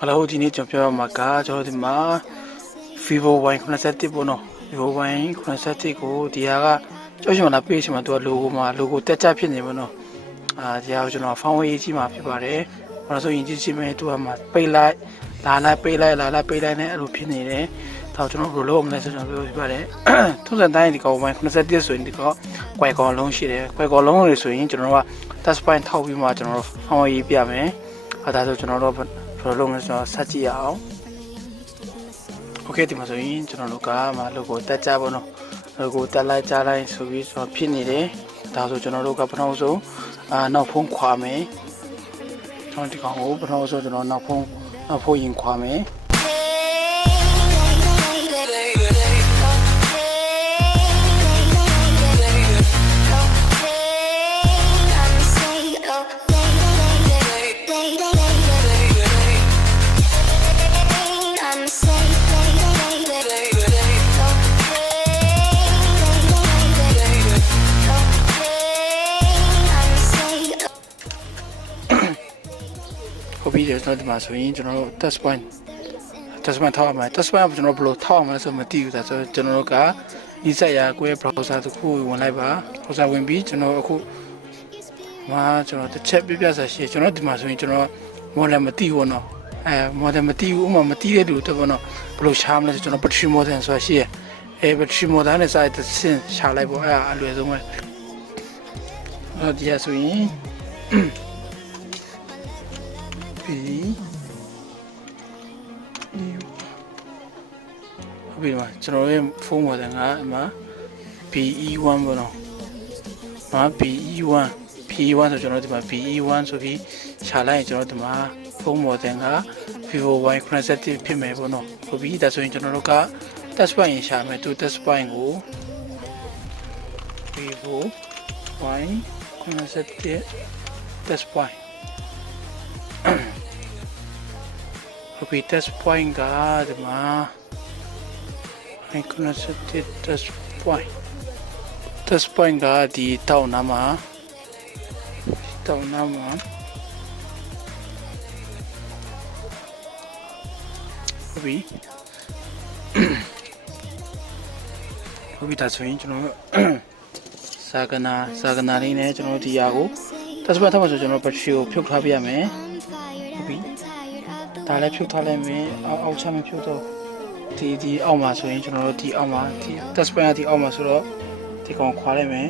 Hello, this is Champion Maka. So the ma Vivo Y71 bono. Vivo Y71 ko diaga. So na page ma to logo techa pin ni bono. Dia so na firmware ji ma phi pare. Ona so yin ji ji me to ma pai lai la pai lai ne alo phin ni de. Tao so no lo ma le so no phi pare. 通常တိုင်းဒီကောင်Y71ဆိုရင်ဒီကောင်ကွယ်ကောင်လုံးရှိတယ်။ကွယ်ကောင်လုံးတွေဆိုရင်ကျွန်တော်တို့က touch point ထောက်ပြီးမှကျွန်တော်တို့ firmware ပြမယ်။ဒါဆိုကျွန်တော်တို့ဘယ်လိုလုပ်မလဲဆိုတော့ဆက်ကြည့်ရအောင်။ Okay ဒီမှာဆိုရင်ကျွန်တော်တို့ကမှ logo တက်ကြပါတော့။ logo တက်လိုက်ကြားလိုက်ဆိုပြီးဆိုတော့ဖြစ်နေတယ်။ဒါဆိုကျွန်တော်တို့ကပထမဆုံးနောက်ဖုံးခွာမယ်။ကျွန်တော်ဒီကောင်ကိုပထမဆုံးကျွန်တော်နောက်ဖုံးရင်ခွာမယ်။ Video ကျွန်တော်ဒီမှာဆိုရင်ကျွန်တော်တို့ touch point ထောက်ရမှာ touch point ကျွန်တော်ဘယ်လိုထောက်ရမလဲဆိုမသိဘူးဒါဆိုကျွန်တော်တို့ကဤဆက်ရာကို browser တစ်ခုဝင်လိုက်ပါ browser ဝင်ပြီးကျွန်တော်အခုကျွန်တော်တစ်ချက်ပြဆက်ရှိကျွန်တော်ဒီမှာဆိုရင်ကျွန်တော် model မသိဘူးเนาะmodel မသိဘူးဥမာမသိတဲ့လူတော့เนาะဘယ်လိုရှာမလဲဆိုကျွန်တော် battery model ဆိုတာရှိရbattery model နဲ့စာတစ်ဆင့်ရှာလိုက်ပေါ့အလွယ်ဆုံးပဲဒီရဆိုရင်ပြီးတော့ကျွန်တော်ရဲ့ဖုန်းပေါ်တယ်ငါအမ BE1 ပေါ့နော်BE1 ဆိုကျွန်တော်ဒီမှာ BE1 ဆိုပြီးရှာလိုက်ရင်ကျွန်တော်ဒီမှာဖုန်းပေါ်တယ်ငါ Vivo Y71 ဖြစ်မယ်ပေါ့နော်ဟုတ်ပြီဒါဆိုရင်ကျွန်တော်တို့က touch point ရှာမယ်သူ touch point ကို Vivo Y71 touch point okay touch point ကဒီမှာ I touch point ကဒီတောင်းနာမှာဟုတ်ပြီဒါဆိုရင်ကျွန်တော်စာကနာလေးနဲ့ကျွန်တော်ဒီຢာကို touch point ထောက်မှာဆိုကျွန်တော် battery ကိုဖြုတ်ထားပြရမယ်ဟုတ်ပြီဒါလည်းဖြုတ်ထားလိုက်မယ်အောက်ချမဖြုတ်တော့ဒီအောက်မှာဆိုရင်ကျွန်တော်တို့ဒီအောက်မှာဒီ touch point ဒီအောက်မှာဆိုတော့ဒီကောင်ခွာလိုက်မယ်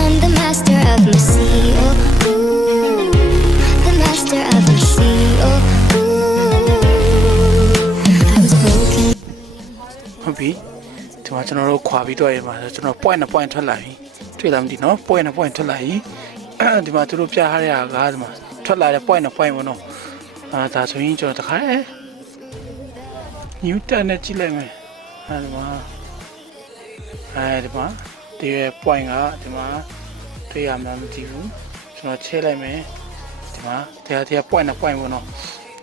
I'm the master of my sea oh ooh the master of my sea oh ooh I was broken ဟုတ်ပြီဒီမှာကျွန်တော်တို့ခွာပြီးတော့ရမှာကျွန်တော် point ထွက်လာပြီတွေ့လားမသိနော် point ထွက်လာပြီဒီမှာသူတို့ပြထားတဲ့ဟာကဒီမှာထွက်လာတဲ့ point ပေါ့နော်ဒါဆိုရင်ကျွန်တော်တခါNewton နဲ့ကြည့်လိုက်မယ်ဒီမှာဒီ point ကဒီမှာတွေ့ရမှာမသိဘူးကျွန်တော်ချဲလိုက်မယ်ဒီမှာတရား point ပေါ့နော်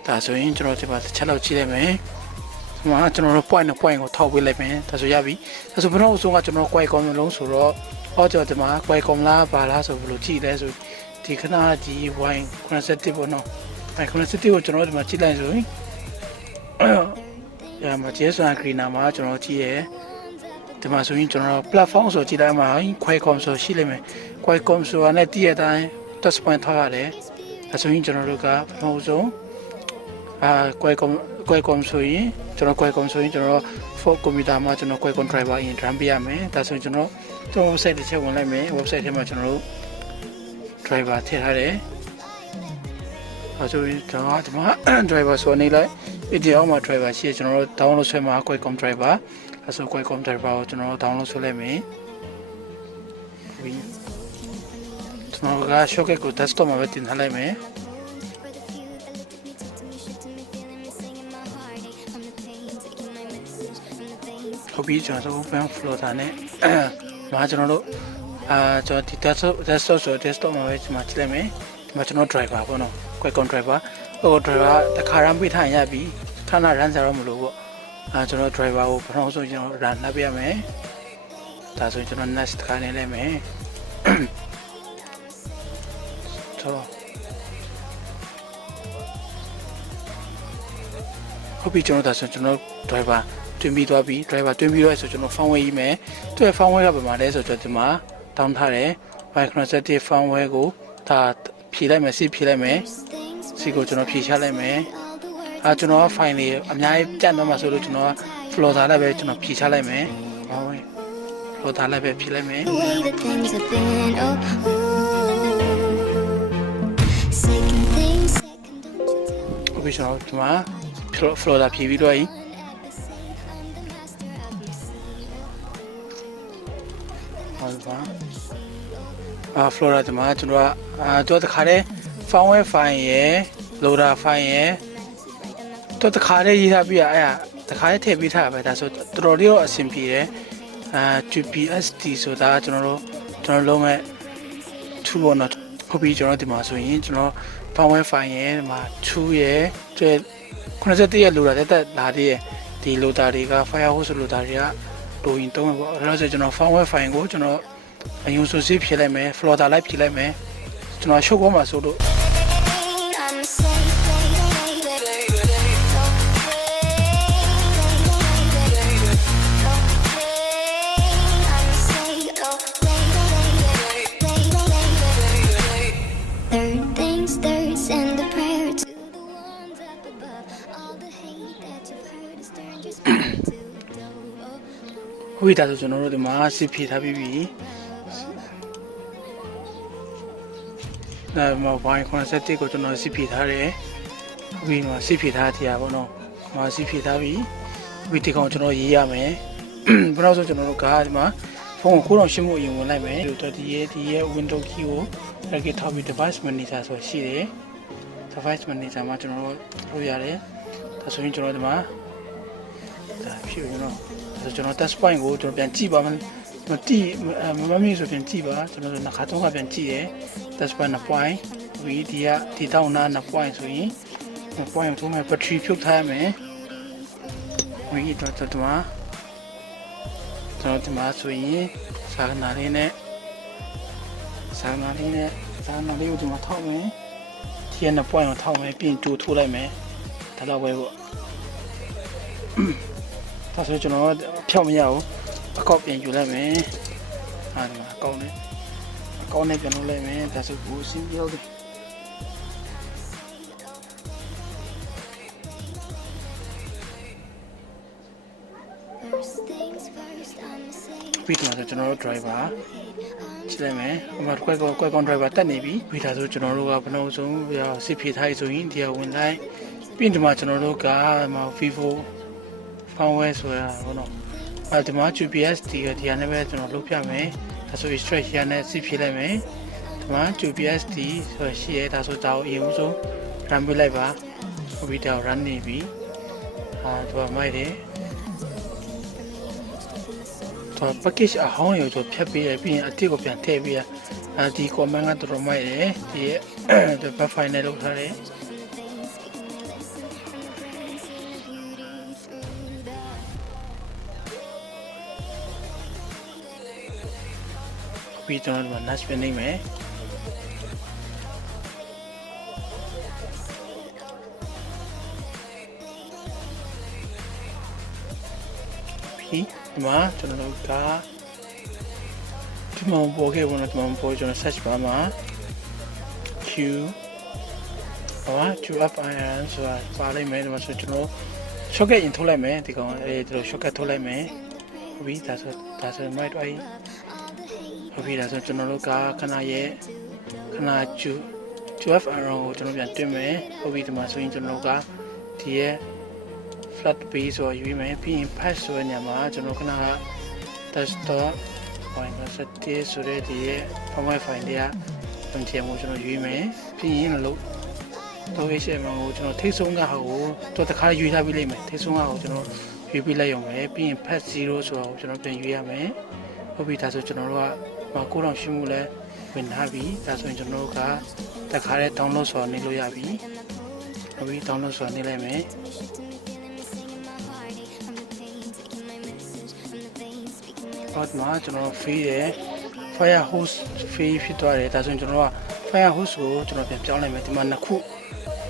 ဒါဆိုရင်ကျွန်တော်ဒီမှာတစ်ချက်လောက်ကြည့်လိုက်မယ်ဒီမှာကျွန်တော်တို့ point ကိုထောက်ပေးလိုက်မယ်ဒါဆိုရပြီဒါဆိုဘယ်တော့ဆုံးကကျွန်တော် quite ကောင်းလုံးဆိုတော့ကျွန်တော်ဒီမှာ quite ကောင်းလားပါလားဆိုဘယ်လိုကြည့်လဲဆိုဒီခဏဒီ Y71ပေါ့နော်Y71ကိုကျွန်တော်ဒီမှာကြည့်လိုက်ဆိုရင်မှာကျေးဇူးအကရီနာမှာကျွန်တော်ကြည့်ရဲဒီမှာဆိုရင်ကျွန်တော် platform ဆိုကြည့်လိုက်မှာ Qualcomm ဆိုရှိလိမ့်မယ် Qualcomm ဆိုတာနဲ့တည့်ရတိုင်း touch point ထားရတယ်အဲဆိုရင်ကျွန်တော်တို့ကပထမဆုံးQualcomm ဆိုရင်ကျွန်တော် for computer မှာကျွန်တော် Qualcomm driver in run ပေးရမယ်ဒါဆိုရင်ကျွန်တော် website တစ်ချက်ဝင်လိုက်မယ် website ထဲမှာကျွန်တော်တို့ driver ထည့်ထားတယ်အဲဆိုရင်ကျွန်တော်ဒီမှာ driver ဆိုနေလိုက်video မှာ driver ရှိရကျွန်တော်တို့ download ဆွဲမှာ Qualcomm driver အဲဆို Qualcomm driver ကိုကျွန်တော်တို့ download ဆွဲလိုက်မယ်ကျွန်တော်က shortcut ကို desktop မှာပဲတင်ထားလိုက်မယ်ဟုတ်ပြီကျွန်တော် open flow တာနဲ့ကျွန်တော်တို့ကျွန်တော်ဒီ desktop ဆို desktop မှာပဲကျွန်တော်ကြည့်လိုက်မယ်ဒီမှာကျွန်တော် driver ပေါ့နော် Qualcomm driver driver တစ်ခါရမ်းပေးထားရပြီခဏ run စားတော့မလို့ပေါ့ကျွန်တော် driver ကိုပထမဆုံးကျွန်တော် run လုပ်ပြရမယ်ဒါဆိုရင်ကျွန်တော် next တစ်ခါနေလိုက်မယ် တော့ဟုတ်ပြီကျွန်တော်ဒါဆိုကျွန်တော် driver တွင်ပြီးသွားပြီ driver တွင်ပြီးတော့ဆိုကျွန်တော် firmware ရေးမယ်သူ့ရဲ့ firmware ကဘယ်မှာလဲဆိုတော့ဒီမှာတောင်းထားတယ် Y71 firmware ကိုဒါဖြည့်လိုက်မယ်စီးဖြည့်လိုက်မယ်စီကိုကျွန်တော်ဖြည့်ချလိုက်မယ်ကျွန်တော်က file လေးအများကြီးပြတ်တော့မှဆိုလို့ကျွန်တော်က floor သားလိုက်ပဲကျွန်တော်ဖြည့်ချလိုက်မယ်ဟုတ်ပြီ floor သားလိုက်ပဲဖြည့်လိုက်မယ်ဟုတ်ပြီကျွန်တော်ဒီမှာ floor သားဖြည့်ပြီးတော့Flora ဒီမှာကျွန်တော်ကတခါတည်း firmware file ရယ် loader file ရယ်တခါတည်းရေးထားပြီးတခါတည်းထည့်ပေးထားပဲဒါဆိုတော်တော်လေးတော့အဆင်ပြေတယ်GPSD ဆိုတာကျွန်တော်လုံးမဲ့2ပေါ့နော်ဟုတ်ပြီကျွန်တော်ဒီမှာဆိုရင်ကျွန်တော် firmware file ရယ်ဒီမှာ2ရယ်97ရဲ့ loader တက်လာသေးတယ်ဒီ loader တွေက firehose loader တွေကလိုရင်တုံးပေါ့အဲ့တော့ဆိုကျွန်တော် firmware file ကိုကျွန်တော်အရင်ဆိုစစ်ဖြည့်လိုက်မယ် floor တာလိုက်ဖြည့်လိုက်မယ်ကျွန်တော်ရှုပ်ပေါ်မှာဆိုလို့ဝိဒါဆိုကျွန်တော်တို့ဒီမှာစစ်ဖြည့်ထားပြီးပြီဒါမှ Y71 ကိုကျွန်တော်စစ်ဖြည့်ထားတယ်ပြီးမှစစ်ဖြည့်ထားတရားပေါ့နော်မှာစစ်ဖြည့်ထားပြီးပြီးဒီကောင်ကျွန်တော်ရေးရမယ်ဘယ်တော့ဆိုကျွန်တော်တို့ကဒီမှာဖုန်းကို9000မှုအရင်ဝင်လိုက်မယ်ဒီရဲ့ window key ကိုလက်ကေထောက်ပြီး device manager ဆိုရှိတယ် device manager မှာကျွန်တော်တို့လုပ်ရတယ်ဒါဆိုရင်ကျွန်တော်ဒီမှာဒါဖြည့်ရအောင်ဆိုကျွန်တော် test point ကိုကျွန်တော်ပြန်ကြည့်ပါမယ်မမီဆိုပြန်ကြည့်ပါကျွန်တော်နှစ်ခါသုံးခါပြန်ကြည့်ရယ် test point 2 point ဒီတောင်းနာ2 point ဆိုရင်2 point ကိုမှ battery ဖြုတ်ထားရမယ်တော့ကျွန်တော်ဒီမှာဆိုရင်စာကနာလေးနဲ့ကိုဒီမှာထောက်မယ်ဒီ2 point ကိုထောက်မယ်ပြီးရင်တူထိုးလိုက်မယ်ဒါတော့ပဲပေါ့ဒါဆိုကျွန်တော်ဖြောက်မရဘူးအကောက်ပြန်ယူလိုက်မယ်ဒီမှာအကောက်နဲ့ပြန်လုပ်လိုက်မယ်ဒါဆိုကိုစီးပြောတယ်ပြီးတော့ကျွန်တော်တို့ driver ကြည့်လိုက်မယ်ဟိုမှာကွက်ကွန် driver တက်နေပြီပြီးဒါဆိုကျွန်တော်တို့ကဘယ်နှုံဆုံးစစ်ဖြည့်ထားရဆိုရင်ဒီကဝင်လိုက်ပြီးဒီမှာကျွန်တော်တို့ကVivo firmware ဆိုတာဘောနော်ဒီမှာ GPS ဒီကနေပဲကျွန်တော်လုပ်ပြမယ်ဒါဆို extract ရနဲ့စစ်ဖြည့်လိုက်မယ်ဒီမှာ GPS ဒီဆိုရှိရဲဒါဆိုဒါကိုအရင်ဦးဆုံး run ပြလိုက်ပါဟိုဗီဒီယို run နေပြီဒီမှာမိုက်တယ်package အဟောင်းရောဖြတ်ပေးရပြီးရင်အတိတ်ကိုပြန်ထည့်ပေးရဒီ comment ကတော်မိုက်တယ်ဒီback file နဲ့လုပ်ထားတယ်ပြီးတော့ဒီမှာ NAS ပဲနေမယ်ပြီးဒီမှာကျွန်တော်တို့ကဒီမှာပေါ်ခဲ့ဘောနော်ဒီမှာပေါ်ကျွန်တော် search ပါမှာ QFIN ဆိုတာပါလိုက်မယ်ဒီမှာဆိုကျွန်တော် shortcut ရင်ထုတ်လိုက်မယ်ဒီကောင်ဒီလို shortcut ထုတ်လိုက်မယ်ဟုတ်ပြီဒါဆိုမိုက်တော့ဟုတ်ပြီဒါဆိုကျွန်တော်တို့ကခဏQFIN ကိုကျွန်တော်ပြန်တွင်းမယ်ဟုတ်ပြီဒီမှာဆိုရင်ကျွန်တော်ကဒီရဲ့flat base ဆိုရွေးမယ်ပြီးရင် patch ဆိုတဲ့နေရာမှာကျွန်တော်ခဏ desktop Y71 ဆိုတဲ့ဒီရဲ့ firmware file တွေကပုံချင်မှုကျွန်တော်ရွေးမယ်ပြီးရင်လို့HTML ကိုကျွန်တော်ထိတ်ဆုံးကဟာကိုတော့တစ်ခါရွေးထားပြီးလိမ့်မယ်ထိတ်ဆုံးကဟာကိုကျွန်တော်ရွေးပြီးလိုက်ရုံပဲပြီးရင် patch 0ဆိုတာကိုကျွန်တော်ပြန်ရွေးရမယ်ဟုတ်ပြီဒါဆိုကျွန်တော်တို့က9000ရှိမှုလဲဝင်ထားပြီဒါဆိုရင်ကျွန်တော်တို့ကတစ်ခါတည်း download ဆိုတာနေလို့ရပြီဟုတ်ပြီ download ဆိုတာနေလိုက်မယ်ဟောဒီမှာကျွန်တော် free ရယ် firehose free ဖြစ်သွားတယ်ဒါဆိုရင်ကျွန်တော်က fire host ကိုကျွန်တော်ပြန်ပြောင်းလိုက်မယ်ဒီမှာနှစ်ခု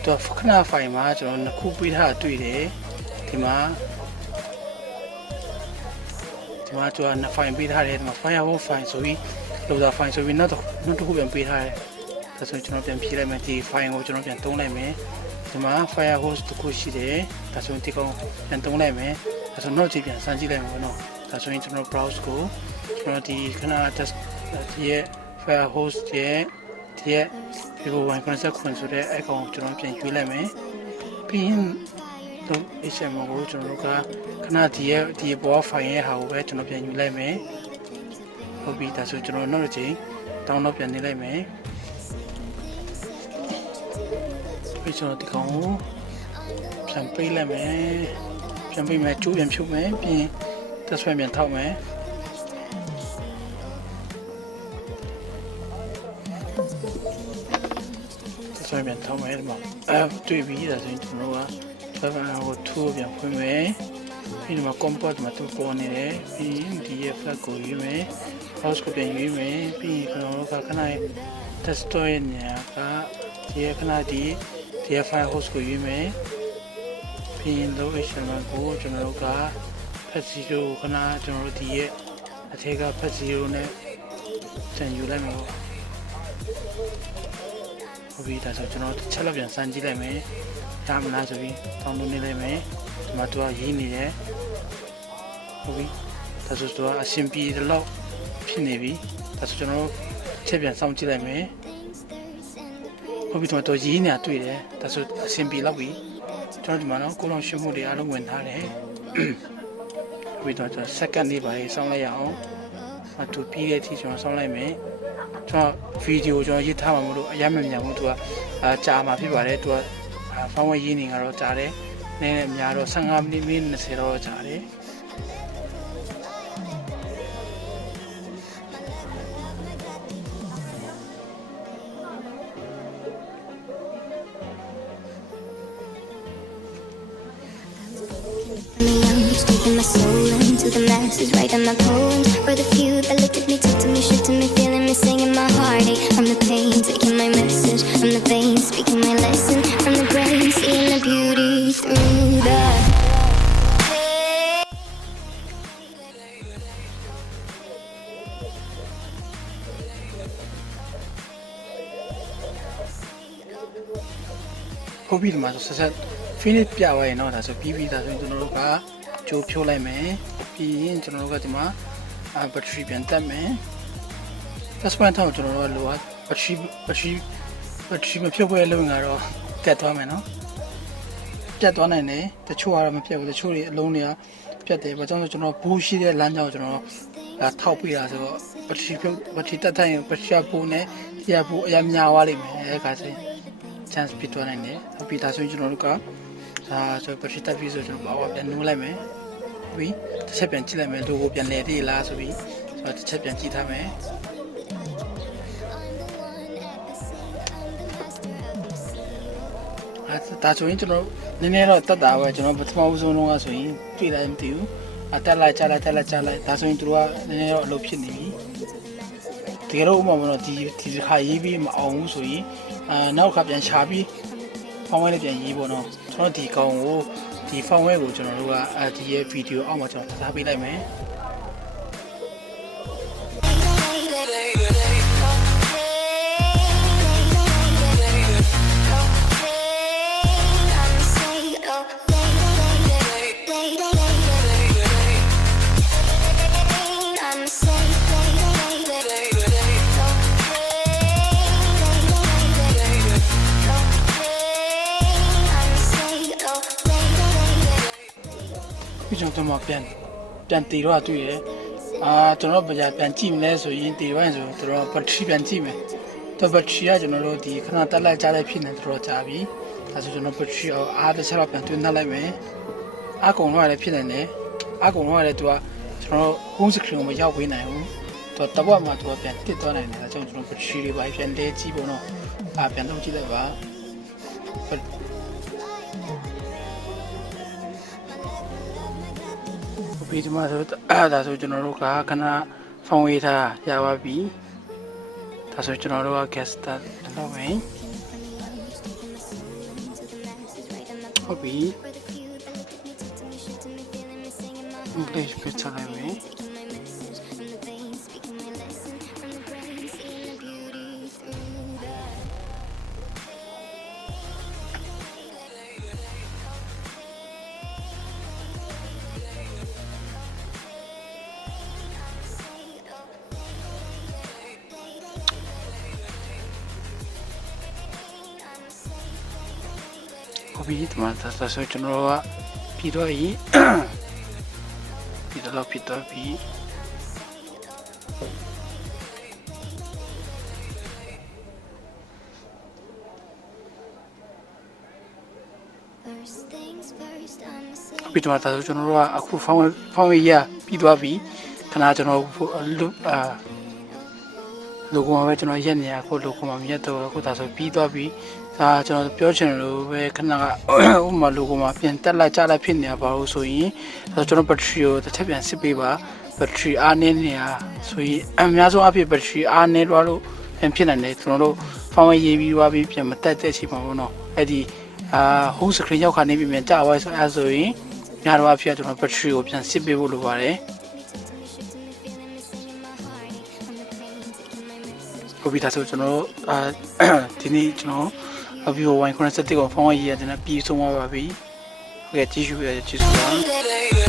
တော့ခဏ file မှာကျွန်တော်နှစ်ခုပေးထားတာတွေ့တယ်ဒီမှာကျွန်တော်နှစ် file ပေးထားတယ်ဒီမှာ fire host file ဆိုပြီး loader file ဆိုပြီးနောက်တစ်ခုပြန်ပေးထားတယ်ဒါဆိုကျွန်တော်ပြန်ဖြည့်လိုက်မယ်ဒီ file ကိုကျွန်တော်ပြန်သုံးလိုက်မယ်ဒီမှာ fire host တစ်ခုရှိတယ်ဒါဆိုရင်ဒီကောင်ပြန်သုံးလိုက်မယ်ဒါဆိုနောက်ကြည့်ပြန်စမ်းကြည့်လိုက်မယ်ပေါ့နော်ဒါဆိုရင်ကျွန်တော် browse ကိုကျွန်တော်ဒီခဏ test ဒီရဲ့ fire host ရဲ့ဒီရဲ့ Vivo Y71 ဆိုတဲ့အကောင်ကျွန်တော်ပြန်ရွေးလိုက်မယ်ပြီးရင်တော့ HTML ကိုကျွန်တော်တို့ကခဏဒီပေါ် file ရဲ့ဟာကိုပဲကျွန်တော်ပြန်ယူလိုက်မယ်ဟုတ်ပြီဒါဆိုကျွန်တော်နောက်တစ်ချိန် download ပြန်နေလိုက်မယ်ပြီးကျွန်တော်ဒီကောင်ကိုပြန်ပေးလိုက်မယ်ပြန်ပေးမယ်ကျိုးပြန်ဖြုတ်မယ်ပြီးရင် test file ပြန်ထောက်မယ်test file ပြန်ထောက်မယ်ဒီမှာတွေ့ပြီဒါဆိုရင်ကျွန်တော်က test file ကိုထိုးပြန်ဖွင့်မယ်ပြီးဒီမှာ comport မှာသူပေါ်နေတယ်ပြီးရင်ဒီရဲ့ flag ကိုယူမယ် browse ကိုပြန်ယူမယ်ပြီးကျွန်တော်တို့ကခဏ test ရဲ့နေရာကဒီရဲ့ခဏဒီရဲ့ file host ကိုယူမယ်ပြီးရင် location ကိုကျွန်တော်တို့က fat0 ခဏကျွန်တော်တို့ဒီရဲ့အထက်က fat0 နဲ့ပြန်ယူလိုက်မယ်ဟုတ်ပြီဒါဆိုကျွန်တော်တစ်ချက်လောက်ပြန်စမ်းကြည့်လိုက်မယ်ဒါမှမလားဆိုပြီးတောင်းလို့နေလိုက်မယ်ဒီမှာသူကရေးနေတယ်ဟုတ်ပြီဒါဆိုသူကအရှင်ပြေတဲ့လောက်ဖြစ်နေပြီဒါဆိုကျွန်တော်ချက်ပြန်စောင့်ကြည့်လိုက်မယ်ဟုတ်ပြီဒီမှာသူရေးနေတာတွေ့တယ်ဒါဆိုအရှင်ပြေလောက်ပြီကျွန်တော်ဒီမှာတော့ကိုလုံးရှင်းမှုတွေအားလုံးဝင်ထားတယ်ဟုတ်ပြီတော့ကျွန်တော် second လေးပါလေးစောင့်လိုက်ရအောင်အတူပြီးတဲ့အထိကျွန်တော်စောင့်လိုက်မယ်ကျွန်တော်ဗီဒီယိုကျွန်တော်ရေးထားမှာမလို့အရင်မမြန်ဘူးသူကကြာမှာဖြစ်ပါတယ်သူကဖောင်းဝဲရေးနေကတော့ကြာတယ်နည်းနည်းအများတော့15မိနစ်20တော့ကြာတယ်Speaking my soul into the masses, writing my poems for the few that looked at me, took to me, shook to me, feeling me, singing my heartache from the pain, taking my message from the veins, speaking my lesson from the brain, seeing the beauty through theဟုတ်ပြီဒီမှာဆိုဆက် finish ပြသွားရင်တော့ဒါဆိုပြီးဒါဆိုရင်ကျွန်တော်တို့ကကြိုးဖြိုးလိုက်မယ်ပြီးရင်ကျွန်တော်တို့ကဒီမှာbattery ပြန်တက်မယ် first point တော့ကျွန်တော်တို့ကလိုbattery မဖြုတ်ပွဲလုံးကတော့တက်သွားမယ်နော်ပြတ်သွားနိုင်တယ်တချို့ကတော့မပြတ်ဘူးတချို့တွေအလုံးတွေကပြတ်တယ်ဘာကြောင့်လဲကျွန်တော်ဘူးရှိတဲ့လမ်းကြောင်းကျွန်တော်ထောက်ပြတာဆိုတော့ battery တက်တိုင်း battery ဘူးနဲ့တရားဘူးအများများသွားလိမ့်မယ်အဲခါကျရင် chance ပြသွားနိုင်တယ်ဟုတ်ပြီဒါဆိုရင်ကျွန်တော်တို့ကဆိုပထမပြီးဆိုကျွန်တော်ဘာပြန်နိုးလိုက်မယ်ပြီးတစ်ချက်ပြန်ကြည့်လိုက်မယ်logoပြန်လဲသေးလားဆိုပြီးဆိုတော့တစ်ချက်ပြန်ကြည့်ထားမယ်ဒါဆိုရင်ကျွန်တော်နည်းနည်းတော့တက်တာပဲကျွန်တော်ပထမဦးဆုံးတော့ဆိုရင်တွေ့လိုက်မသိဘူးတက်လိုက်ချလိုက်ဒါဆိုရင်သူတို့ကနည်းနည်းတော့အလုပ်ဖြစ်နေပြီတကယ်တော့ဥပမာတော့ဒီခါရေးပြီးမအောင်ဘူးဆိုရင်နောက်ခါပြန်ချပြီးဖောင်းဝဲလေးပြန်ရေးပေါ့နော်ကျွန်တော်ဒီကောင်ကိုဒီဖောင်းဝဲကိုကျွန်တော်တို့ကဒီရဲ့ဗီဒီယိုအောက်မှာကျွန်တော်ထားပေးလိုက်မယ်ကျွန်တော်ပြန်တည်တော့တွေ့ရကျွန်တော်ပြန်ကြည့်မလဲဆိုရင်တည်ပိုင်းဆိုတော့ဘက်ထရီပြန်ကြည့်မယ်တော့ဘက်ထရီကကျွန်တော်တို့ဒီခဏတက်လိုက်ကြားလိုက်ဖြစ်နေတော့ကြာပြီဒါဆိုကျွန်တော်ဘက်ထရီအားတစ်ချက်တော့ပြန်တွင်းနှက်လိုက်မယ်အကုန်လုံးလည်းဖြစ်နေတယ်အကုန်လုံးလည်းသူကကျွန်တော် home screen ကိုမရောက်ပေးနိုင်ဘူးသူတပတ်မှသူကပြန်တစ်သွားနိုင်တယ်ဒါကြောင့်ကျွန်တော်ဘက်ထရီတွေပါပြန်လဲကြည့်ပေါ့နော်ပြန်တော့ကြည့်လိုက်ပါပြီးဒီမှာဆိုဒါဆိုကျွန်တော်တို့ကခဏဖောင်းဝေးထားရပါပြီ ဒါဆိုကျွန်တော်တို့က gas start လုပ်မယ်ဟုတ်ပြီ English ပြချလိုက်မယ်ဟုတ်ပြီဒီမှာဒါဆိုကျွန်တော်ကပြီးတော့ပြီပြီးတော့ဖြစ်တော့ပြီ ပြီးတော့ဒါဆိုကျွန်တော်တို့ကအခုဖောင်းရပြီးသွားပြီခဏကျွန်တော်လိုကိုမှာပဲကျွန်တော်ရက်နေရအခုလိုကိုမှာမြတ်တော့အခုဒါဆိုပြီးသွားပြီဒါကျွန်တော်ပြောချင်လို့ပဲခဏကဥမာလိုကိုမှာပြန်တက်လိုက်ကြလိုက်ဖြစ်နေတာပါလို့ဆိုရင်ဒါကျွန်တော်ဘက်ထရီကိုတစ်ချက်ပြန်စစ်ပေးပါဘက်ထရီအားနည်းနေတာဆိုရင်အများဆုံးအဖြစ်ဘက်ထရီအားနည်းသွားလို့ပြန်ဖြစ်နိုင်တယ်ကျွန်တော်တို့ဖောင်းရေးပြီးသွားပြီးပြန်မတက်တဲ့အချိန်မှာပေါ့နော်အဲ့ဒီhome screen ရောက်ခါနေပြီမြန်ကြာသွားဆိုအဲဆိုရင်ညတော့အဖြစ်ကျွန်တော်ဘက်ထရီကိုပြန်စစ်ပေးဖို့လိုပါတယ်ဟုတ်ပြီဒါဆိုကျွန်တော်ဒီနေ့ကျွန်တော် Vivo Y71 ကိုဖောင်းရေးရတယ်ပြီးဆုံးသွားပါပြီဟုတ်ကဲ့ကြည့်ရှုရကြည့်ရှုပါ